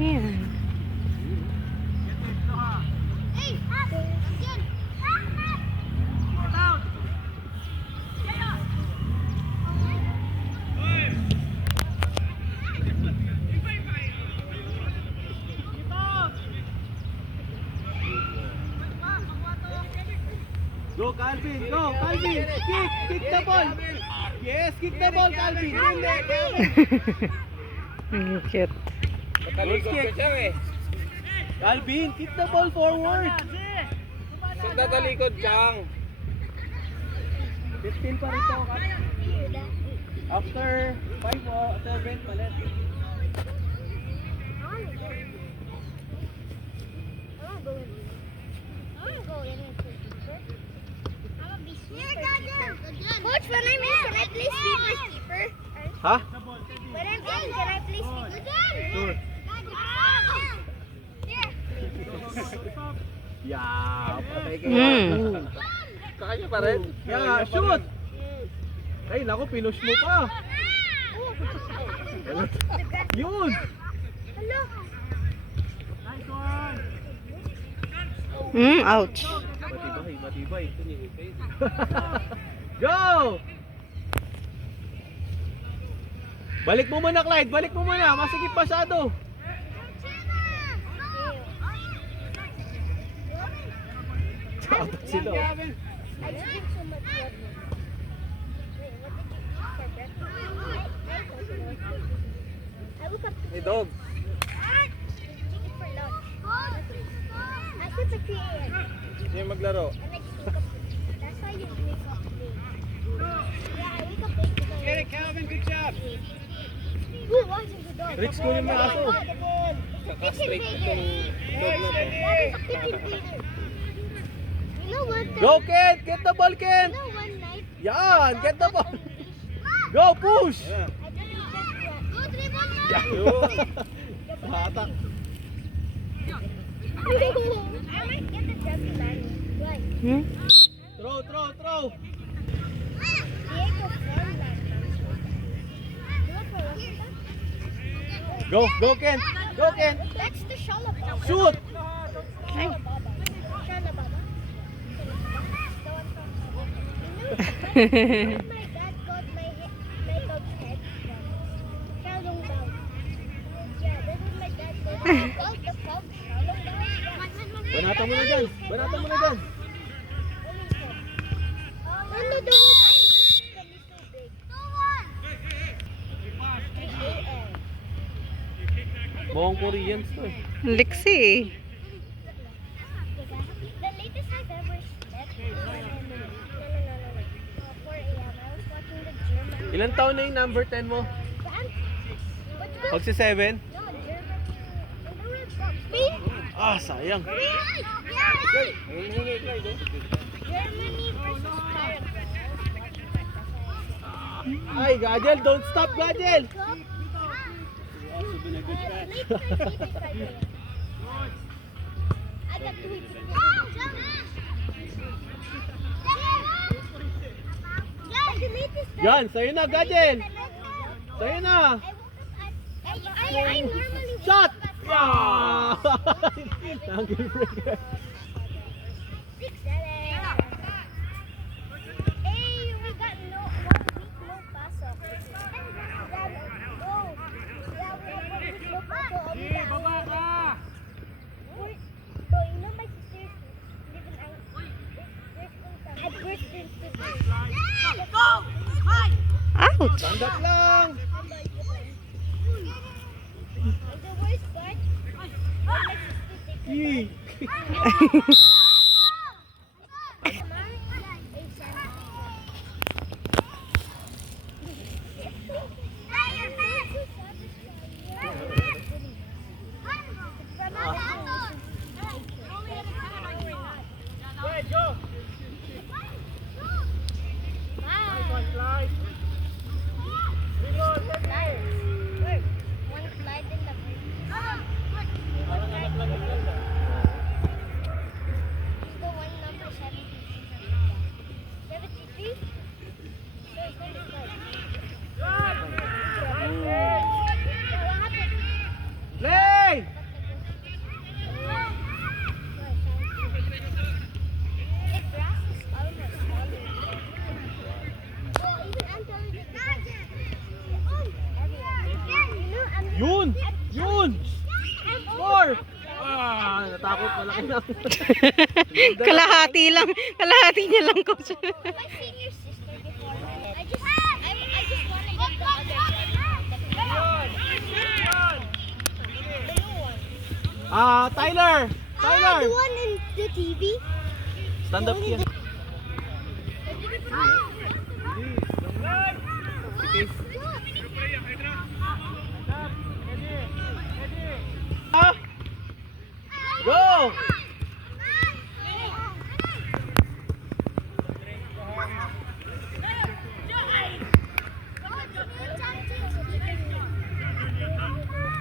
Ayan. Go Calvin, go Calvin, kick the ball. Yes, kick the ball Calvin. Ang cute. Nakalikot ka siya eh. Calvin, kick the ball forward. Saan tatalikod siyang? 15 pa rito. After 5 o 7 palit. Coach, when I'm in, can I please be the keeper? Ha? When I'm in, can I please be the keeper? Sure. Here. Yeah, patay kayo. Kaya pa rin. Yeah, shoot. Ay, naku, pinush mo pa. Yun. Hello. Ouch. Matibay. Go! Balik mo muna, Clyde. Balik mo muna. Masikip masyado. Tapat sila. I drink so much water. Wait, what did you eat for breakfast? I woke up to Hey dog. chicken for lunch. I slept at 3 a.m. Siya maglaro. and I just woke up. That's why you wake up late. Yeah, I wake up late because Get it, Calvin. Good job. who watches the dog? Rick's kunin mo yung aso. It's a kitchen Kaka-straight feeder. itong dog na to. That is a kitchen feeder. You know what? Go, Ken! Get the ball, You Ken! know one night Yan! Get the ball! Go, push! Ayan. I didn't just that. Go dribble na! Yan. Bata. I might get the jumpy man. Why? Throw! Diego Forlan. You want for Go, Ken! Go, Ken! That's the Shalababa. Shoot! Shalababa. Shalababa. The one from my dad got my dog's head from Shalongbao. Yeah, this is my dad got the pug Shalongbao. Banatan mo na dyan! Banatan mo na dyan! Ano the whole time is gonna be so big? 3 a.m. Mukhang Koreans to eh. Liksi. The latest I've ever slept is no. 4 a.m. I was watching the German. Ilan taon na yung number 10 mo? Magsi 7? No, Germany. And the Red Sox. Spain? Ah, sayang. Yeah. Hingi ka ito. Germany versus Paraguay. Ay, Gajel, don't stop, Gajel! I got 2 hits. Yan, sa'yo na, Gajel! Sa'yo na! I normally Shot! Ah! Angle breaker. Hey, we got 1 week no pasok. Yeah, we have 1 week no pasok. So, you know my sisters live in at Bristol City. Go! Ouch. Tanggap lang! The worst part, my sister Yee! Play! Yun! Yun! Score! Ah, natakot. Malaki na. Kalahati lang. Kalahati niya lang, coach. My senior sister before. I just want to get the other one. Tyler! Tyler! The one in the TV. Stand up yan.